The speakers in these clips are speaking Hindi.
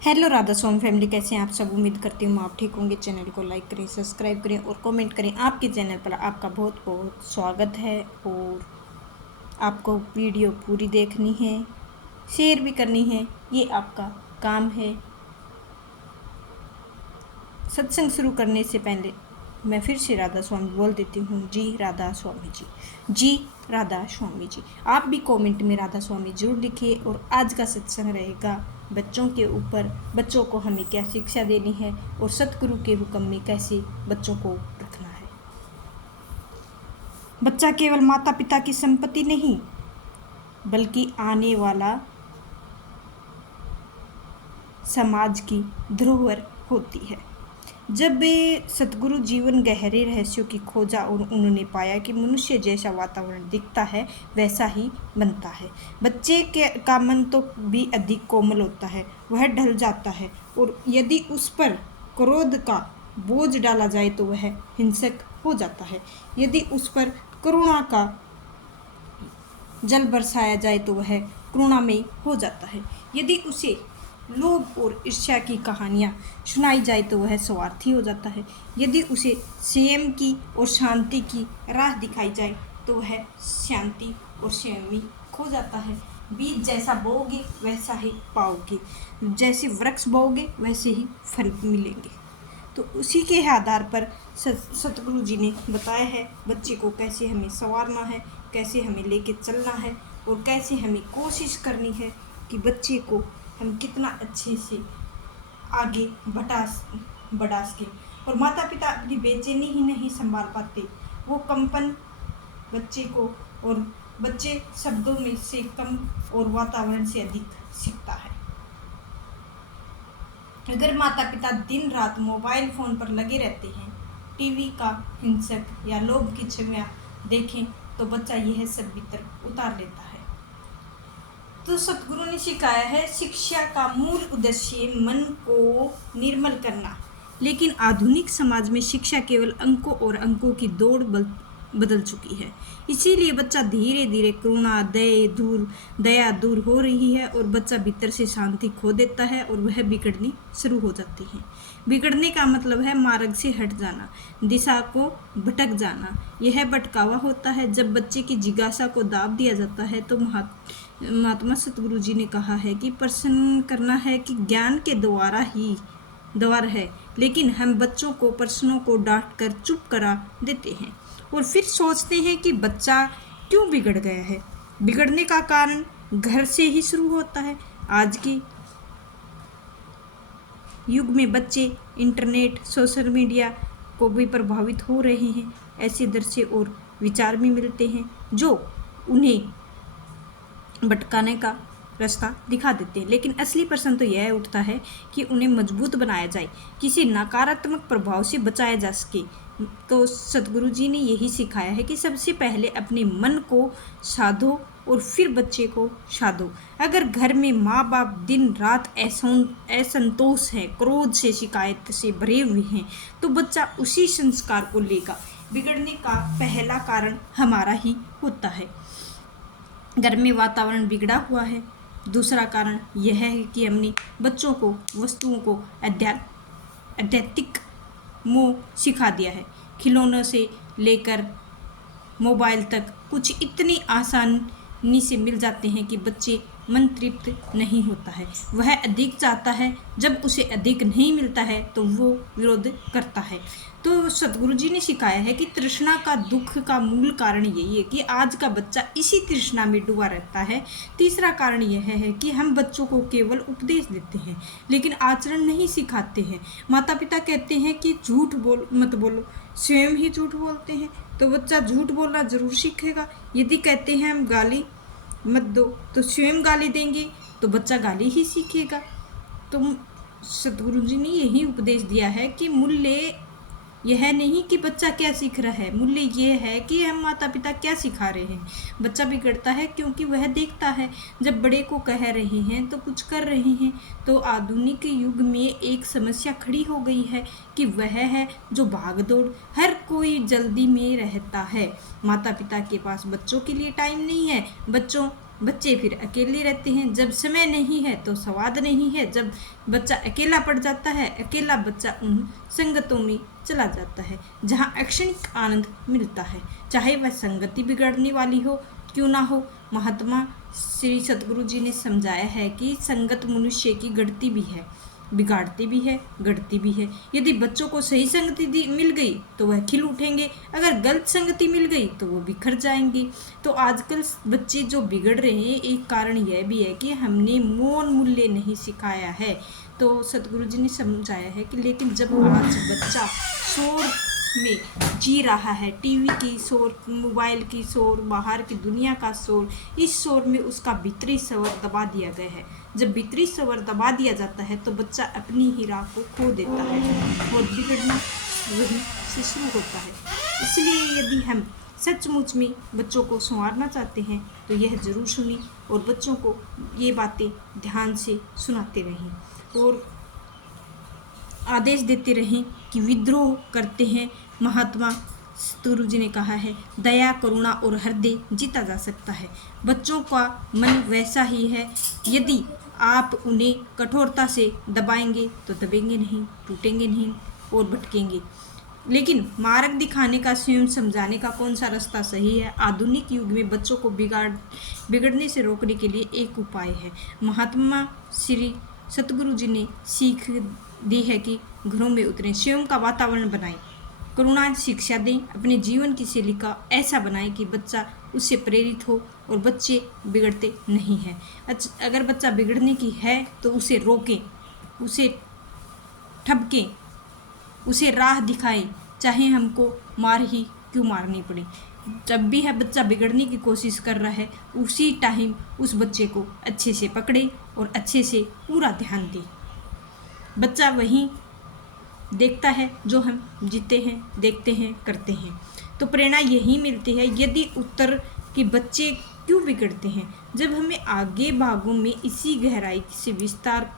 हेलो राधा स्वामी फैमिली, कैसे हैं आप सब। उम्मीद करती हूँ आप ठीक होंगे। चैनल को लाइक करें, सब्सक्राइब करें और कमेंट करें। आपके चैनल पर आपका बहुत बहुत स्वागत है। और आपको वीडियो पूरी देखनी है, शेयर भी करनी है, ये आपका काम है। सत्संग शुरू करने से पहले मैं फिर से राधा स्वामी बोल देती हूँ, जी राधा स्वामी जी, जी राधा स्वामी जी। आप भी कमेंट में राधा स्वामी जरूर लिखिए। और आज का सत्संग रहेगा बच्चों के ऊपर। बच्चों को हमें क्या शिक्षा देनी है और सतगुरु के हुक्म में कैसे बच्चों को रखना है। बच्चा केवल माता पिता की संपत्ति नहीं, बल्कि आने वाला समाज की धरोहर होती है। जब सतगुरु जीवन गहरे रहस्यों की खोजा और उन्होंने पाया कि मनुष्य जैसा वातावरण दिखता है वैसा ही बनता है। बच्चे का मन तो भी अधिक कोमल होता है, वह ढल जाता है और यदि उस पर क्रोध का बोझ डाला जाए तो वह हिंसक हो जाता है। यदि उस पर करुणा का जल बरसाया जाए तो वह करुणामयी हो जाता है। यदि उसे लोभ और ईर्ष्या की कहानियाँ सुनाई जाए तो वह स्वार्थी हो जाता है। यदि उसे संयम की और शांति की राह दिखाई जाए तो वह शांति और संयमी खो जाता है। बीज जैसा बोओगे वैसा ही पाओगे, जैसे वृक्ष बोओगे वैसे ही फल मिलेंगे। तो उसी के आधार पर सतगुरु जी ने बताया है बच्चे को कैसे हमें संवारना है, कैसे हमें लेके चलना है और कैसे हमें कोशिश करनी है कि बच्चे को हम कितना अच्छे से आगे बढ़ा सकें। और माता पिता अपनी बेचैनी ही नहीं संभाल पाते, वो कंपन बच्चे को, और बच्चे शब्दों में से कम और वातावरण से अधिक सीखता है। अगर माता पिता दिन रात मोबाइल फ़ोन पर लगे रहते हैं, टीवी का हिंसक या लोभ की छवियाँ देखें तो बच्चा यह सब भीतर उतार लेता है। तो सतगुरु ने सिखाया है शिक्षा का मूल उद्देश्य मन को निर्मल करना। लेकिन आधुनिक समाज में शिक्षा केवल अंकों और अंकों की दौड़ बदल चुकी है। इसीलिए बच्चा धीरे धीरे करुणा दया दूर हो रही है और बच्चा भीतर से शांति खो देता है और वह बिगड़नी शुरू हो जाती है। बिगड़ने का मतलब है मार्ग से हट जाना, दिशा को भटक जाना। यह भटकावा होता है जब बच्चे की जिज्ञासा को दाब दिया जाता है। तो महात्मा सतगुरु जी ने कहा है कि प्रश्न करना है कि ज्ञान के द्वार है, लेकिन हम बच्चों को प्रश्नों को डांट कर चुप करा देते हैं और फिर सोचते हैं कि बच्चा क्यों बिगड़ गया है। बिगड़ने का कारण घर से ही शुरू होता है। आज के युग में बच्चे इंटरनेट, सोशल मीडिया को भी प्रभावित हो रहे हैं। ऐसे दृश्य और विचार भी मिलते हैं जो उन्हें भटकाने का रास्ता दिखा देते हैं। लेकिन असली प्रश्न तो यह उठता है कि उन्हें मजबूत बनाया जाए, किसी नकारात्मक प्रभाव से बचाया जा सके। तो सतगुरु जी ने यही सिखाया है कि सबसे पहले अपने मन को साधो और फिर बच्चे को साधो। अगर घर में माँ बाप दिन रात असंतोष है, क्रोध से, शिकायत से भरे हुए हैं, तो बच्चा उसी संस्कार को लेगा। बिगड़ने का पहला कारण हमारा ही होता है। घर में वातावरण बिगड़ा हुआ है। दूसरा कारण यह है कि हमने बच्चों को वस्तुओं को आध्यात्मिक मोह सिखा दिया है। खिलौनों से लेकर मोबाइल तक कुछ इतनी आसानी से मिल जाते हैं कि बच्चे मन तृप्त नहीं होता है। वह अधिक चाहता है, जब उसे अधिक नहीं मिलता है तो वो विरोध करता है। तो सतगुरु जी ने सिखाया है कि तृष्णा का दुख का मूल कारण यही है कि आज का बच्चा इसी तृष्णा में डूबा रहता है। तीसरा कारण यह है कि हम बच्चों को केवल उपदेश देते हैं लेकिन आचरण नहीं सिखाते हैं। माता पिता कहते हैं कि झूठ मत बोलो, स्वयं ही झूठ बोलते हैं, तो बच्चा झूठ बोलना जरूर सीखेगा। यदि कहते हैं हम गाली मत दो तो स्वयं गाली देंगे तो बच्चा गाली ही सीखेगा। तो सतगुरु जी ने यही उपदेश दिया है कि मूल्य यह नहीं कि बच्चा क्या सीख रहा है, मूल्य यह है कि हम माता पिता क्या सिखा रहे हैं। बच्चा बिगड़ता है क्योंकि वह देखता है जब बड़े को कह रहे हैं तो कुछ कर रहे हैं। तो आधुनिक युग में एक समस्या खड़ी हो गई है कि वह है जो भाग दौड़, हर कोई जल्दी में रहता है। माता पिता के पास बच्चों के लिए टाइम नहीं है। बच्चों बच्चे फिर अकेले रहते हैं। जब समय नहीं है तो स्वाद नहीं है। जब बच्चा अकेला पड़ जाता है, अकेला बच्चा उन संगतों में चला जाता है जहाँ क्षणिक आनंद मिलता है, चाहे वह संगति बिगड़ने वाली हो क्यों ना हो। महात्मा श्री सतगुरु जी ने समझाया है कि संगत मनुष्य की गढ़ती भी है, बिगाड़ती भी है, गढ़ती भी है। यदि बच्चों को सही संगति मिल गई तो वह खिल उठेंगे, अगर गलत संगति मिल गई तो वो बिखर जाएंगे। तो आजकल बच्चे जो बिगड़ रहे हैं, एक कारण यह भी है कि हमने मौन मूल्य नहीं सिखाया है। तो सतगुरु जी ने समझाया है कि लेकिन जब आज बच्चा शोर में जी रहा है, टीवी की शोर, मोबाइल की शोर, बाहर की दुनिया का शोर, इस शोर में उसका भीतरी स्वर दबा दिया गया है। जब भीतरी स्वर दबा दिया जाता है तो बच्चा अपनी ही राह को खो देता है और बिगड़ना वहीं से शुरू होता है। इसलिए यदि हम सचमुच में बच्चों को संवारना चाहते हैं तो यह ज़रूर सुनी और बच्चों को ये बातें ध्यान से सुनाते रहें और आदेश देते रहें कि विद्रोह करते हैं। महात्मा सतगुरु जी ने कहा है, दया, करुणा और हृदय जीता जा सकता है। बच्चों का मन वैसा ही है, यदि आप उन्हें कठोरता से दबाएंगे तो दबेंगे नहीं, टूटेंगे नहीं और भटकेंगे। लेकिन मार्ग दिखाने का, स्वयं समझाने का कौन सा रास्ता सही है, आधुनिक युग में बच्चों को बिगड़ने से रोकने के लिए एक उपाय है। महात्मा श्री सतगुरु जी ने सीख दी है कि घरों में उतरें, स्वयं का वातावरण बनाएं, करुणा शिक्षा दें, अपने जीवन की शैली का ऐसा बनाएं कि बच्चा उससे प्रेरित हो और बच्चे बिगड़ते नहीं हैं। अगर बच्चा बिगड़ने की है तो उसे रोकें, उसे ठपकें, उसे राह दिखाएं, चाहे हमको मार ही क्यों मारनी पड़े। जब भी है बच्चा बिगड़ने की कोशिश कर रहा है, उसी टाइम उस बच्चे को अच्छे से पकड़े और अच्छे से पूरा ध्यान दें। बच्चा वही देखता है जो हम जीते हैं, देखते हैं, करते हैं। तो प्रेरणा यही मिलती है। यदि उत्तर कि बच्चे क्यों बिगड़ते हैं, जब हमें आगे भागों में इसी गहराई से विस्तार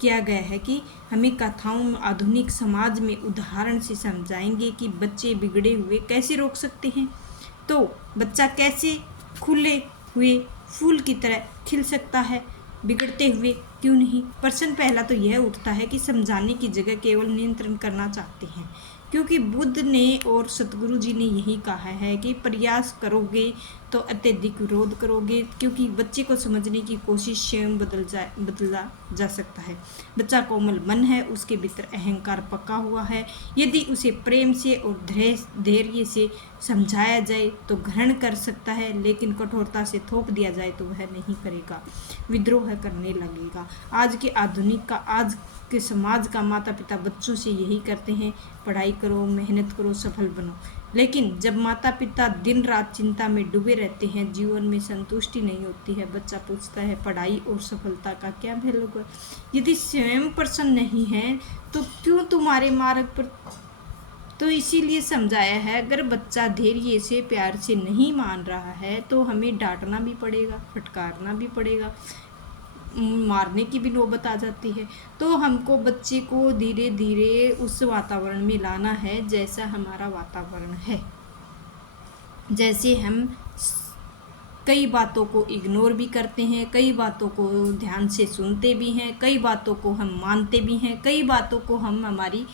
किया गया है कि हमें कथाओं में आधुनिक समाज में उदाहरण से समझाएंगे कि बच्चे बिगड़े हुए कैसे रोक सकते हैं। तो बच्चा कैसे खुले हुए फूल की तरह खिल सकता है, बिगड़ते हुए क्यों नहीं। प्रश्न पहला तो यह उठता है कि समझाने की जगह केवल नियंत्रण करना चाहते हैं, क्योंकि बुद्ध ने और सतगुरु जी ने यही कहा है कि प्रयास करोगे तो अत्यधिक विरोध करोगे, क्योंकि बच्चे को समझने की कोशिश स्वयं बदला जा सकता है। बच्चा कोमल मन है, उसके भीतर अहंकार पका हुआ है। यदि उसे प्रेम से और धैर्य से समझाया जाए तो ग्रहण कर सकता है, लेकिन कठोरता से थोप दिया जाए तो वह नहीं करेगा, विद्रोह करने लगेगा। आज के आधुनिक का, आज के समाज का माता पिता बच्चों से यही करते हैं, पढ़ाई करो, मेहनत करो, सफल बनो। लेकिन जब माता पिता दिन रात चिंता में डूबे रहते हैं, जीवन में संतुष्टि नहीं होती है, बच्चा पूछता है पढ़ाई और सफलता का क्या भेद होगा। यदि स्वयं प्रसन्न नहीं है तो क्यों तुम्हारे मार्ग पर। तो इसीलिए समझाया है, अगर बच्चा धैर्य से, प्यार से नहीं मान रहा है तो हमें डांटना भी पड़ेगा, फटकारना भी पड़ेगा, मारने की भी नौबत आ जाती है। तो हमको बच्चे को धीरे धीरे उस वातावरण में लाना है जैसा हमारा वातावरण है। जैसे हम कई बातों को इग्नोर भी करते हैं, कई बातों को ध्यान से सुनते भी हैं, कई बातों को हम मानते भी हैं, कई बातों को हम हमारी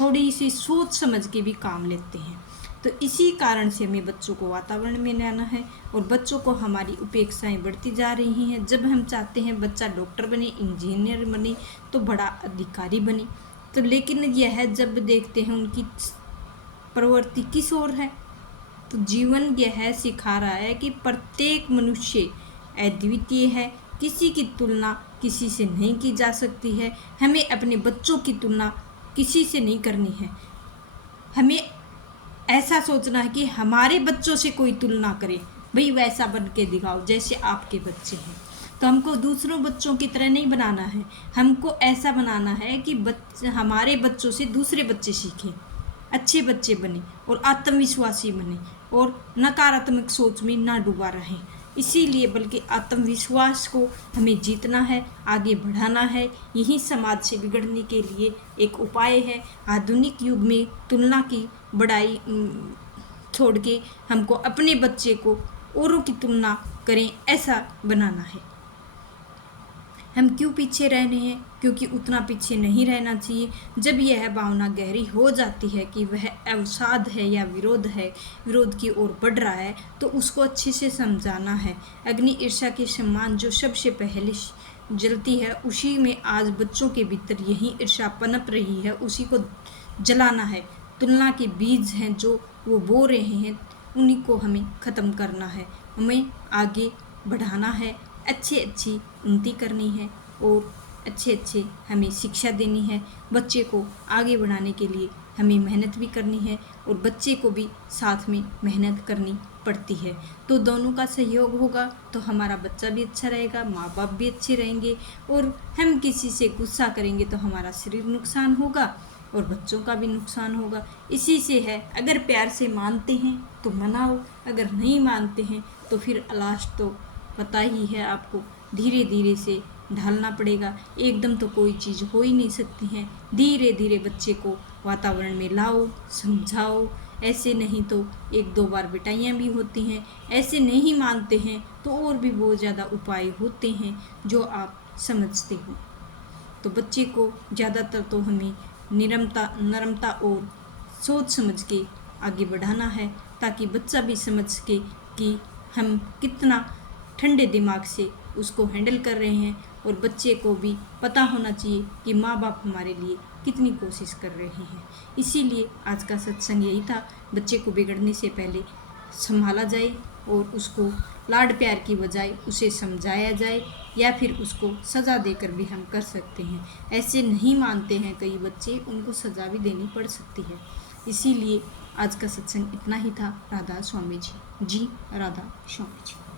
थोड़ी सी सोच समझ के भी काम लेते हैं। तो इसी कारण से हमें बच्चों को वातावरण में लाना है और बच्चों को हमारी उपेक्षाएं बढ़ती जा रही हैं। जब हम चाहते हैं बच्चा डॉक्टर बने, इंजीनियर बने, तो बड़ा अधिकारी बने, तो लेकिन यह जब देखते हैं उनकी प्रवृत्ति किस ओर है, तो जीवन यह सिखा रहा है कि प्रत्येक मनुष्य अद्वितीय है, किसी की तुलना किसी से नहीं की जा सकती है। हमें अपने बच्चों की तुलना किसी से नहीं करनी है। हमें ऐसा सोचना है कि हमारे बच्चों से कोई तुलना करे, भाई वैसा बन के दिखाओ जैसे आपके बच्चे हैं। तो हमको दूसरों बच्चों की तरह नहीं बनाना है, हमको ऐसा बनाना है कि हमारे बच्चों से दूसरे बच्चे सीखें, अच्छे बच्चे बने और आत्मविश्वासी बने और नकारात्मक सोच में ना डूबा रहें। इसीलिए बल्कि आत्मविश्वास को हमें जीतना है, आगे बढ़ाना है। यही समाज से बिगड़ने के लिए एक उपाय है। आधुनिक युग में तुलना की बड़ाई छोड़ के हमको अपने बच्चे को औरों की तुलना करें ऐसा बनाना है। हम क्यों पीछे रह रहे हैं? क्योंकि उतना पीछे नहीं रहना चाहिए। जब यह भावना गहरी हो जाती है कि वह अवसाद है या विरोध की ओर बढ़ रहा है, तो उसको अच्छे से समझाना है। अग्नि ईर्ष्या के समान जो सबसे पहले जलती है, उसी में आज बच्चों के भीतर यही ईर्ष्या पनप रही है, उसी को जलाना है। तुलना के बीज हैं जो वो बो रहे हैं, उन्हीं को हमें ख़त्म करना है। हमें आगे बढ़ाना है, अच्छी उन्नति करनी है और अच्छे हमें शिक्षा देनी है। बच्चे को आगे बढ़ाने के लिए हमें मेहनत भी करनी है और बच्चे को भी साथ में मेहनत करनी पड़ती है। तो दोनों का सहयोग होगा तो हमारा बच्चा भी अच्छा रहेगा, माँ बाप भी अच्छे रहेंगे। और हम किसी से गुस्सा करेंगे तो हमारा शरीर नुकसान होगा और बच्चों का भी नुकसान होगा। इसी से है, अगर प्यार से मानते हैं तो मनाओ, अगर नहीं मानते हैं तो फिर लास्ट तो पता ही है आपको, धीरे धीरे से ढालना पड़ेगा। एकदम तो कोई चीज़ हो ही नहीं सकती है। धीरे धीरे बच्चे को वातावरण में लाओ, समझाओ। ऐसे नहीं तो 1-2 बार पिटाइयाँ भी होती हैं। ऐसे नहीं मानते हैं तो और भी बहुत ज़्यादा उपाय होते हैं जो आप समझते हो। तो बच्चे को ज़्यादातर तो हमें नरमता और सोच समझ के आगे बढ़ाना है, ताकि बच्चा भी समझ सके कि हम कितना ठंडे दिमाग से उसको हैंडल कर रहे हैं। और बच्चे को भी पता होना चाहिए कि माँ बाप हमारे लिए कितनी कोशिश कर रहे हैं। इसीलिए आज का सत्संग यही था, बच्चे को बिगड़ने से पहले संभाला जाए और उसको लाड प्यार की बजाय उसे समझाया जाए, या फिर उसको सज़ा देकर भी हम कर सकते हैं। ऐसे नहीं मानते हैं कई बच्चे, उनको सज़ा भी देनी पड़ सकती है। इसीलिए आज का सत्संग इतना ही था। राधा स्वामी जी। राधा स्वामी जी।